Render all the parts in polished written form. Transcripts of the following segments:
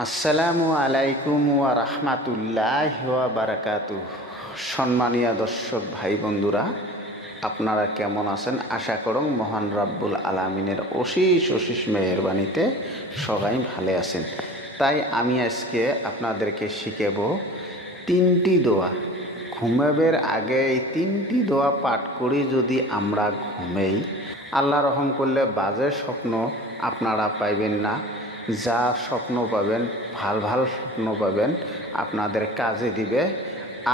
আসসালামু আলাইকুম ওয়া রাহমাতুল্লাহি ওয়া বারাকাতুহু। সম্মানীয় দর্শক ভাই বন্ধুরা, আপনারা কেমন আছেন? আশা করং মহান রাব্বুল আলামিনের অশেষ অশেষ মেহেরবানিতে সবাই ভালো আছেন। তাই আমি আজকে আপনাদেরকে শিখাব তিনটি দোয়া। ঘুমাবের আগে এই তিনটি দোয়া পাঠ করে যদি আমরা ঘুমাই, আল্লাহ রহম করলে বাজে স্বপ্ন আপনারা পাইবেন না। যা স্বপ্ন পাবেন, ভাল ভাল স্বপ্ন পাবেন, আপনাদের কাজে দিবে।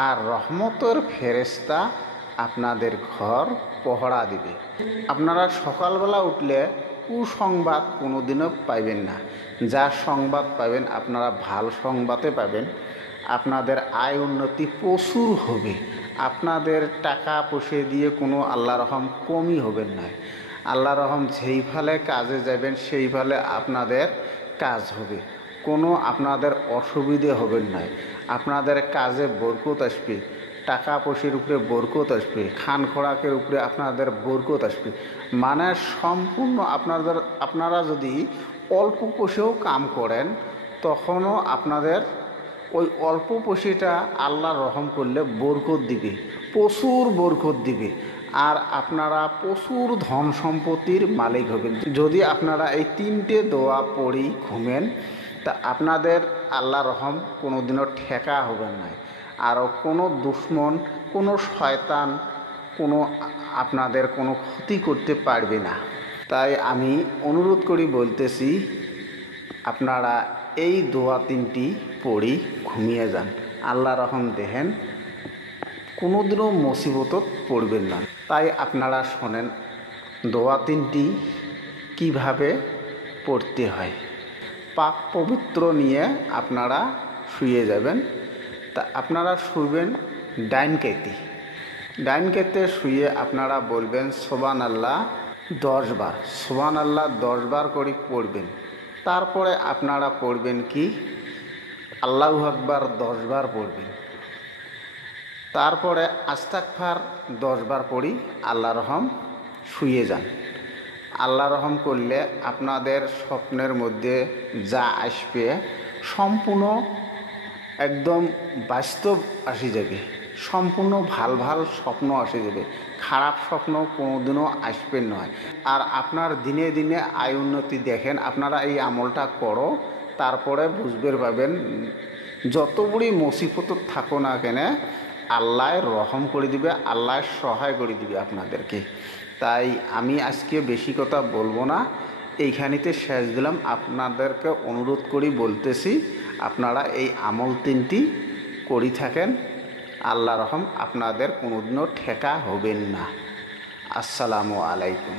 আর রহমতের ফেরেশতা আপনাদের ঘর পহরা দিবে। আপনারা সকালবেলা উঠলে কুসংবাদ কোনোদিনও পাইবেন না। যা সংবাদ পাবেন আপনারা ভাল সংবাদে পাবেন। আপনাদের আয় উন্নতি প্রচুর হবে। আপনাদের টাকা পয়সা দিয়ে কোনো আল্লাহ রহম কমই হবেন না। আল্লাহ রহম যেই ফালে কাজে যাবেন সেই ফালে আপনাদের কাজ হবে। কোনো আপনাদের অসুবিধে হবেন না। আপনাদের কাজে বরকত আসবে, টাকা পয়সার উপরে বরকত আসবে, খান খোরাকের উপরে আপনাদের বরকত আসবে। মানে সম্পূর্ণ আপনারা যদি অল্প পয়সাও কাম করেন, তখনও আপনাদের ওই অল্প পয়সাটা আল্লাহ রহম করলে বরকত দিবে, প্রচুর বরকত দিবে। আর আপনারা প্রচুর ধন সম্পত্তির মালিক হবেন যদি আপনারা এই তিনটে দোয়া পড়ি ঘুমেন। তা আপনাদের আল্লাহ রহম কোনোদিনও ঠেকা হবেন না। আরও কোনো দুশ্মন, কোনো শয়তান আপনাদের কোনো ক্ষতি করতে পারবে না। তাই আমি অনুরোধ করি বলতেছি, আপনারা এই দোয়া তিনটি পড়ি ঘুমিয়ে যান। আল্লাহ রহম দেখেন কোনোদিনও মুসিবতত পড়বেন না। তাই আপনারা শোনেন দোয়া তিনটি কিভাবে পড়তে হয়। পাক পবিত্র নিয়ে আপনারা শুয়ে যাবেন। তা আপনারা শুবেন ডাইন কেতে শুয়ে আপনারা বলবেন সুবহানাল্লাহ 10 বার, সুবহানাল্লাহ 10 বার করে পড়বেন। তারপরে আপনারা পড়বেন কি আল্লাহু আকবার 10 বার পড়বেন। তারপরে আস্তাগফার 10 বার পড়ি আল্লাহ রহম শুয়ে যান। আল্লাহ রহম করলে আপনাদের স্বপ্নের মধ্যে যা আসবে সম্পূর্ণ একদম বাস্তব আসে যাবে। সম্পূর্ণ ভাল ভাল স্বপ্ন আসে যাবে। খারাপ স্বপ্ন কোনোদিনও আসবে নয়। আর আপনার দিনে দিনে আয় উন্নতি দেখেন। আপনারা এই আমলটা করো, তারপরে বুঝবে পাবেন যত বড়ই মুসিবত থাকো না কেন আল্লাহ রহম করে দিবে, আল্লাহ সহায় করে দিবে আপনাদেরকে। তাই আমি আজকে বেশি কথা বলবো না, এইখানেতে শেষ দিলাম। আপনাদেরকে অনুরোধ করি বলতেছি, আপনারা এই আমল তিনটি করি থাকেন। আল্লাহ রহম আপনাদের কোনোদিনও ঠেকা হবেন না। আসসালামু আলাইকুম।